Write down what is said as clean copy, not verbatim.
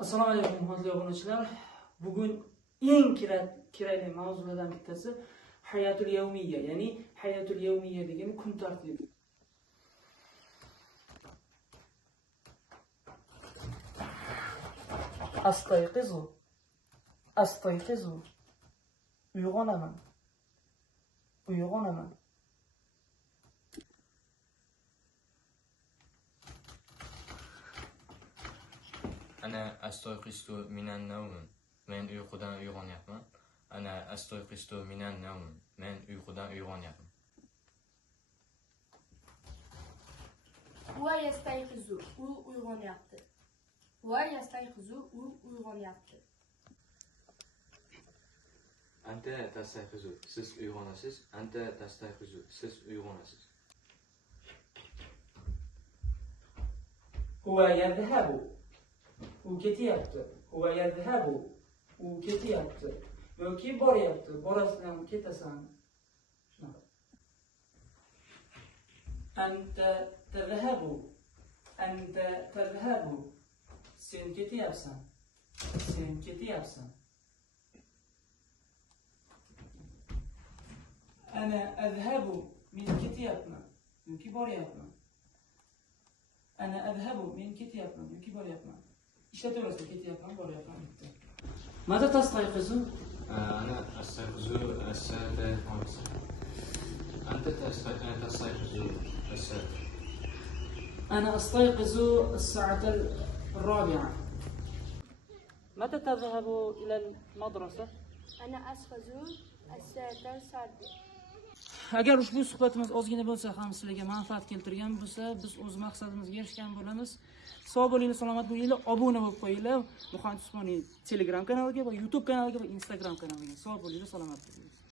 Assalomu alaykum hurmatli obunachilar. Bugun eng kerakli mavzulardan bittasi hayotul yawmiyya, ya'ni hayotul yawmiyya degani kun tartibi. Astayqizu. Uyg'onaman. Ana astayqistu minan nawm. Men uyqudan uyg'onyapman. Ana astayqistu minan nawm. Men uyqudan uyg'onyapman. Huwa yastayqizu. U uyg'onyapti. Huwa yastayqizu. U uyg'onyapti. Anta tastayqizu. Siz uyg'onasiz. Anta tastayqizu. Siz uyg'onasiz. Huwa yadhhabu. U ketyapti. Huwa yadhhabu. U ketyapti. Yoki boryapti. Borasan, ketasan. Shunaqa. Anta tadhhabu. Anta tadhhabu. Sen ketyapsan. Sen ketyapsan. Ana adhhabu. Men ketyapman. Yoki boryapman. Ana adhhabu. Men ketyapman. Yoki boryapman. İşletiyorsa ketyapman, boryapman bitti. Mata tastayqizu? Ana astayqizu as-saata 5. Anta tastayqizu as-saata. أنا أستيقظ الساعة 4. متى تذهب إلى المدرسة؟ Ana asfazu as-saata 7. Agar ushbu suhbatimiz ozgina bo'lsa ham sizlarga manfaat keltirgan bo'lsa, biz o'z maqsadimizga erishgan bo'lamiz. Sog' bo'linglar, salomat bo'linglar, obuna bo'lib qo'yinglar. Muhandis Usmonning Telegram kanaliga va YouTube kanaliga va Instagram kanaliga. Sog' bo'linglar, salomat bo'linglar.